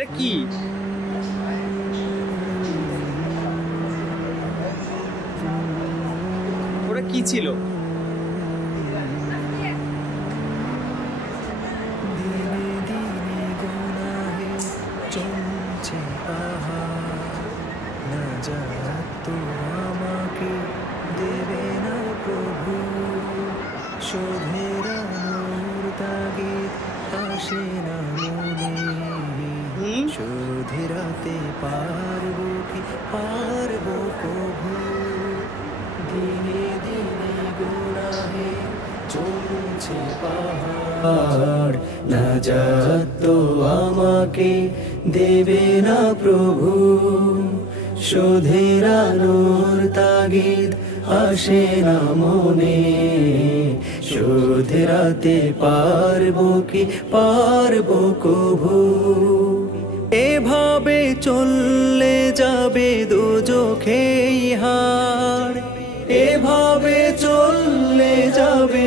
এটা কি? ওটা কি ছিল? তো আমাকে দেবে না প্রভু, শোধের আলোর তাগিদ আসে না মনে, শোধেরাতে পারবো কি পারবো কভু, দিনে দিনে গুনাহে চলছে পাহাড়, নাজাত তো আমাকে দেবে না প্রভু, শোধের আলোর তাগিদ আসে না মনে, শোধেরাতে পারবো কি পারবো কভু, এভাবে চললে যাবে দোজখেই হাড়, এভাবে চললে যাবে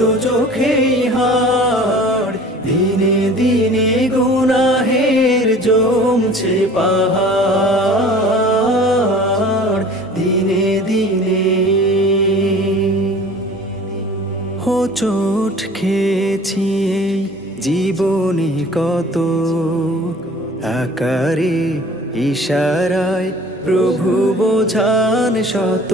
দোজখেই হাড়, দিনে দিনে গুনাহের জমছে পাহাড়, দিনে দিনে হোঁচট খেয়েছি এই জীবনে কত, আকারে ইশারায় প্রভু বোঝান শত,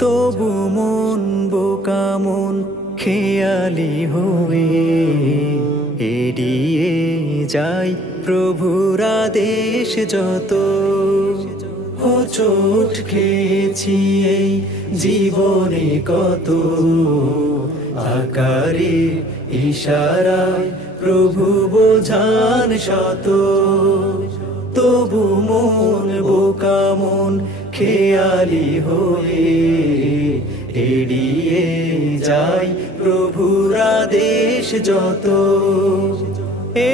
তবু মন বোকা মন খেয়ালি হয়ে এড়িয়ে যাই প্রভুর আদেশ যত, হোঁচট খেয়েছি এই জীবনে কত, আকারে ইশারায় প্রভু বোঝান শত, তবু মন বোকা মন খেয়ালি হয়ে এড়িয়ে যাই প্রভুর আদেশ যত, এ